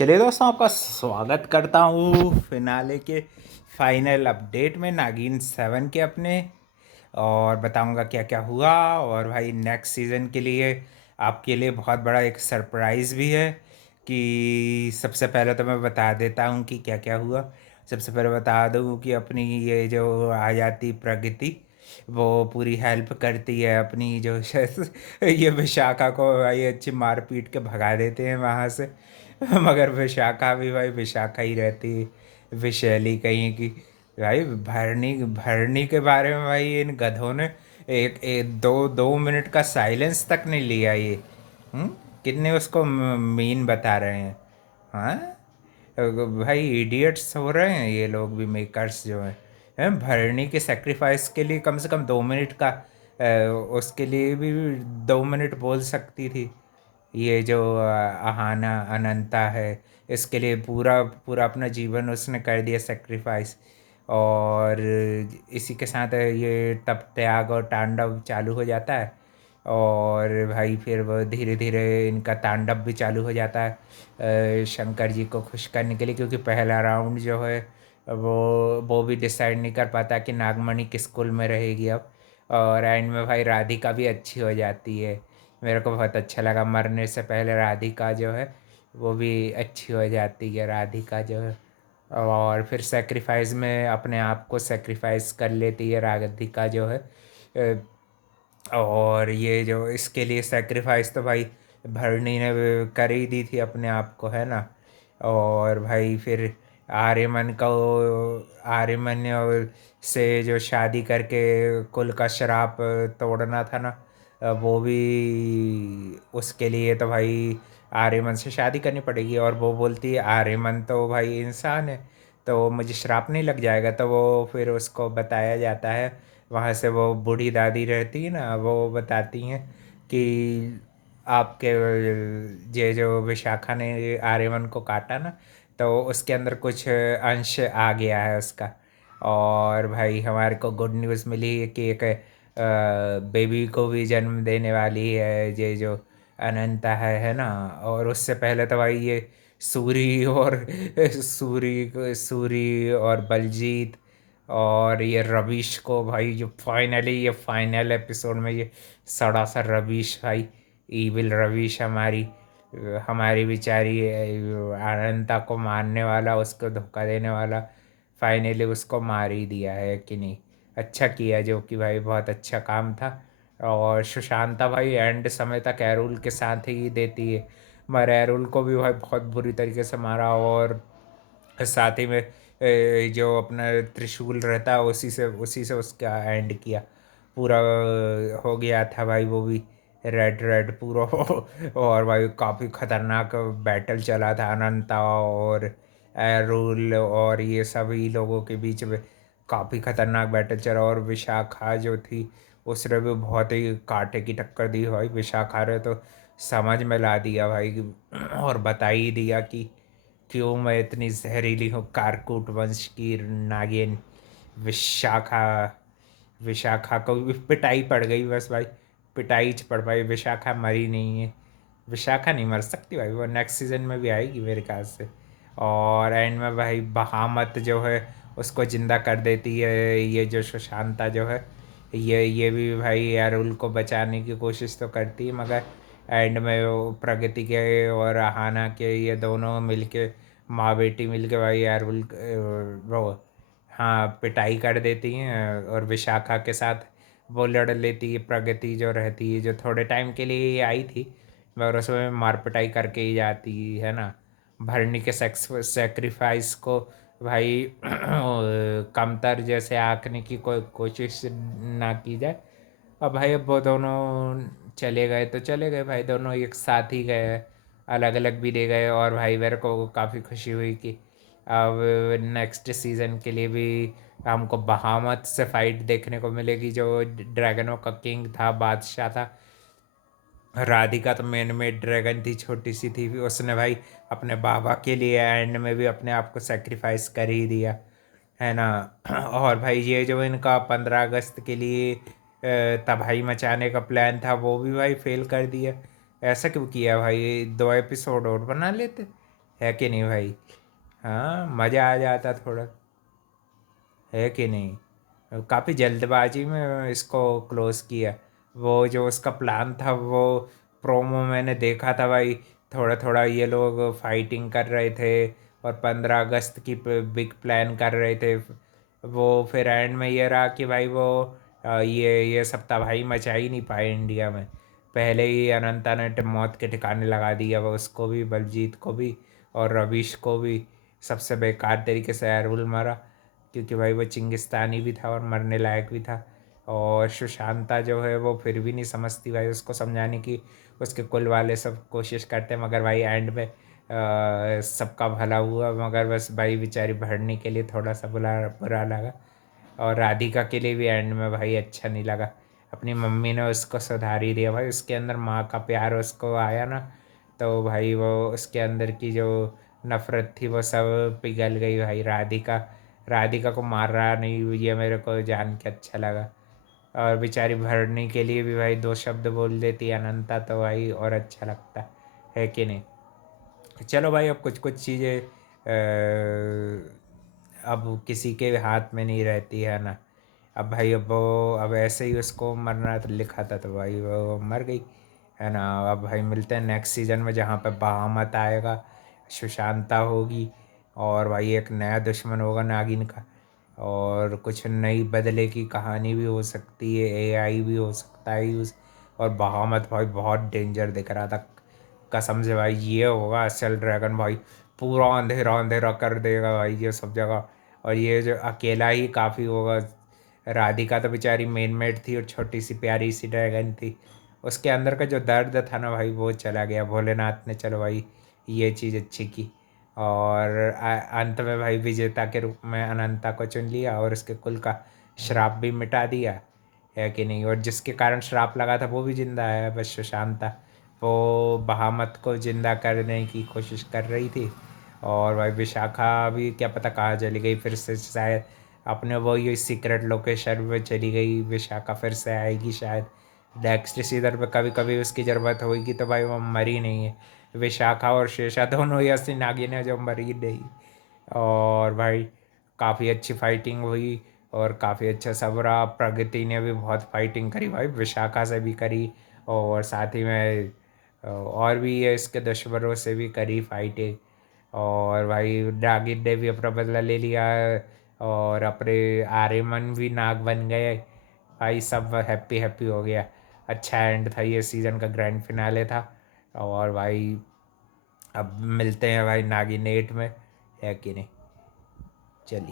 चलिए दोस्तों, आपका स्वागत करता हूँ फिनाले के फाइनल अपडेट में नागिन 7 के अपने। और बताऊंगा क्या क्या हुआ। और भाई नेक्स्ट सीज़न के लिए आपके लिए बहुत बड़ा एक सरप्राइज़ भी है। कि सबसे पहले तो मैं बता देता हूँ कि क्या क्या हुआ। सबसे पहले बता दूँ कि अपनी ये जो आ जाती प्रगति, वो पूरी हेल्प करती है अपनी जो ये विशाखा को भाई अच्छी मार पीट के भगा देते हैं वहाँ से। मगर विशाखा भी भाई विशाखा ही रहती है, विशैली कहीं की। भाई भरनी भरनी के बारे में भाई इन गधों ने एक दो दो मिनट का साइलेंस तक नहीं लिया ये। हम्म कितने उसको मीन बता रहे हैं। हाँ, भाई इडियट्स हो रहे हैं ये लोग भी, मेकर्स जो हैं भरनी के सेक्रीफाइस के लिए कम से कम 2 मिनट का उसके लिए भी 2 मिनट बोल सकती थी। ये जो आहाना अनंता है, इसके लिए पूरा पूरा अपना जीवन उसने कर दिया सेक्रीफाइस। और इसी के साथ ये तब त्याग और तांडव चालू हो जाता है। और भाई फिर वो धीरे धीरे इनका तांडव भी चालू हो जाता है शंकर जी को खुश करने के लिए, क्योंकि पहला राउंड जो है वो भी डिसाइड नहीं कर पाता कि नागमणि किस स्कूल में रहेगी अब। और एंड में भाई राधिका भी अच्छी हो जाती है। मेरे को बहुत अच्छा लगा, मरने से पहले राधिका जो है वो भी अच्छी हो जाती है, राधिका जो है। और फिर सेक्रीफाइस में अपने आप को सेक्रीफाइस कर लेती है राधिका जो है। और ये जो इसके लिए सेक्रीफाइस तो भाई भरणी ने कर ही दी थी अपने आप को, है ना। और भाई फिर आर्यमन को आर्यमन से जो शादी करके कुल का श्राप तोड़ना था ना, वो भी उसके लिए तो भाई आर्यमन से शादी करनी पड़ेगी। और वो बोलती है आर्यमन तो भाई इंसान है, तो मुझे श्राप नहीं लग जाएगा। तो वो फिर उसको बताया जाता है, वहाँ से वो बूढ़ी दादी रहती है ना, वो बताती हैं कि आपके ये जो विशाखा ने आर्यमन को काटा ना, तो उसके अंदर कुछ अंश आ गया है उसका। और भाई हमारे को गुड न्यूज़ मिली है कि एक बेबी को भी जन्म देने वाली है ये जो अनंता है ना। और उससे पहले तो भाई ये सूरी और सूरी और बलजीत और ये रवीश को भाई, जो फाइनली ये फाइनल एपिसोड में ये सड़ा सा रवीश भाई, ईविल रवीश हमारी हमारी बेचारी अनंता को मारने वाला, उसको धोखा देने वाला, फाइनली उसको मार ही दिया है कि नहीं। अच्छा किया, जो कि भाई बहुत अच्छा काम था। और सुशांता भाई एंड समय तक एरुल के साथ ही देती है, मगर एरुल को भी भाई बहुत बुरी तरीके से मारा। और साथ ही में जो अपना त्रिशूल रहता है उसी से उसका एंड किया पूरा। हो गया था भाई वो भी रेड रेड पूरा और भाई काफ़ी खतरनाक बैटल चला था अनंता और एरुल और ये सभी लोगों के बीच में। काफ़ी खतरनाक बैटल चला। और विशाखा जो थी उसने भी बहुत ही कांटे की टक्कर दी भाई। विशाखा ने तो समझ में ला दिया भाई और बता ही दिया कि क्यों मैं इतनी जहरीली हूँ। कारकूट वंश की नागिन विशाखा। विशाखा को भी पिटाई पड़ गई बस भाई, पिटाई च पड़ पाई, विशाखा मरी नहीं है। विशाखा नहीं मर सकती भाई, वो नेक्स्ट सीजन में भी आएगी मेरे ख्याल से। और एंड में भाई बहामत जो है उसको ज़िंदा कर देती है ये जो सुशांता जो है। ये भी भाई अरुल को बचाने की कोशिश तो करती है, मगर एंड में वो प्रगति के और आहाना के ये दोनों मिलके, माँ बेटी मिलके भाई अरुल वो, हाँ, पिटाई कर देती हैं। और विशाखा के साथ वो लड़ लेती है प्रगति जो रहती है, जो थोड़े टाइम के लिए ही आई थी, मगर उसमें मार पिटाई करके ही जाती है ना। भरनी के सेक्स सेक्रीफाइस को भाई कमतर जैसे आंकने की कोई कोशिश ना की जाए। अब भाई अब वो दोनों चले गए तो चले गए भाई, दोनों एक साथ ही गए, अलग अलग भी दे गए। और भाई मेरे को काफ़ी खुशी हुई कि अब नेक्स्ट सीज़न के लिए भी हमको बहामत से फाइट देखने को मिलेगी, जो ड्रैगनों का किंग था, बादशाह था। राधिका तो मैन मेड ड्रैगन थी, छोटी सी थी, उसने भाई अपने बाबा के लिए एंड में भी अपने आप को सेक्रीफाइस कर ही दिया, है ना। और भाई ये जो इनका 15 अगस्त के लिए तबाही मचाने का प्लान था वो भी भाई फेल कर दिया। ऐसा क्यों किया भाई, 2 एपिसोड और बना लेते, है कि नहीं भाई? हाँ, मज़ा आ जाता थोड़ा, है कि नहीं? काफ़ी जल्दबाजी में इसको क्लोज़ किया। वो जो उसका प्लान था वो प्रोमो मैंने देखा था भाई, थोड़ा थोड़ा ये लोग फाइटिंग कर रहे थे और 15 अगस्त की बिग प्लान कर रहे थे। वो फिर एंड में ये रहा कि भाई वो ये सब तबाही मचा ही नहीं पाए इंडिया में। पहले ही अनंता ने मौत के ठिकाने लगा दिया, वो उसको भी, बलजीत को भी और रविश को भी। सबसे बेकार तरीके से अरुल मरा, क्योंकि भाई वो चिंगिस्तानी भी था और मरने लायक भी था। और सुशांता जो है वो फिर भी नहीं समझती भाई, उसको समझाने की उसके कुल वाले सब कोशिश करते हैं, मगर भाई एंड में सबका भला हुआ, मगर बस भाई बेचारी भरने के लिए थोड़ा सा बुरा बुरा लगा। और राधिका के लिए भी एंड में भाई अच्छा नहीं लगा। अपनी मम्मी ने उसको सुधार ही दिया भाई, उसके अंदर माँ का प्यार उसको आया ना, तो भाई वो उसके अंदर की जो नफ़रत थी वो सब पिघल गई भाई। राधिका राधिका को मार रहा नहीं, ये मेरे को जान के अच्छा लगा। और बेचारी भरने के लिए भी भाई दो शब्द बोल देती अनंता, तो भाई और अच्छा लगता, है कि नहीं? चलो भाई, अब कुछ कुछ चीज़ें अब किसी के हाथ में नहीं रहती है ना। अब भाई अब ऐसे ही उसको मरना तो लिखा था, तो भाई वो मर गई, है ना। अब भाई मिलते हैं नेक्स्ट सीज़न में, जहाँ पे बहामत आएगा, सुशांता होगी, और भाई एक नया दुश्मन होगा नागिन का, और कुछ नई बदले की कहानी भी हो सकती है, एआई भी हो सकता है यूज़। और बहामत भाई बहुत डेंजर दिख रहा था, कसम से भाई ये होगा असल ड्रैगन भाई। पूरा अंधेरा अंधेरा कर देगा भाई ये सब जगह, और ये जो अकेला ही काफ़ी होगा। राधिका तो बेचारी मेन मेड थी और छोटी सी प्यारी सी ड्रैगन थी, उसके अंदर का जो दर्द था ना भाई वो चला गया। भोलेनाथ ने चलो भाई ये चीज़ अच्छी की। और अंत में भाई विजेता के रूप में अनंता को चुन लिया और उसके कुल का श्राप भी मिटा दिया, है कि नहीं? और जिसके कारण श्राप लगा था वो भी जिंदा है, बस सुशांता। वो बहामत को जिंदा करने की कोशिश कर रही थी। और भाई विशाखा भी क्या पता कहाँ चली गई फिर से, शायद अपने वो ये सीक्रेट लोकेशन में चली गई। विशाखा फिर से आएगी शायद नेक्स्ट सीजन में, कभी कभी उसकी ज़रूरत होगी, तो भाई वो मरी नहीं है। विशाखा और शेषा दोनों ही ऐसी नागिन है जो मरी नहीं। और भाई काफ़ी अच्छी फाइटिंग हुई और काफ़ी अच्छा सब रहा। प्रगति ने भी बहुत फाइटिंग करी भाई, विशाखा से भी करी, और साथ ही में और भी ये इसके दुश्मनों से भी करी फाइटिंग। और भाई नागिन ने भी अपना बदला ले लिया, और अपने आर्यमन भी नाग बन गए भाई। सब हैप्पी हैप्पी हो गया। अच्छा एंड था, ये सीज़न का ग्रैंड फिनाले था। और भाई अब मिलते हैं भाई नागिन 8 में, है कि नहीं? चलिए।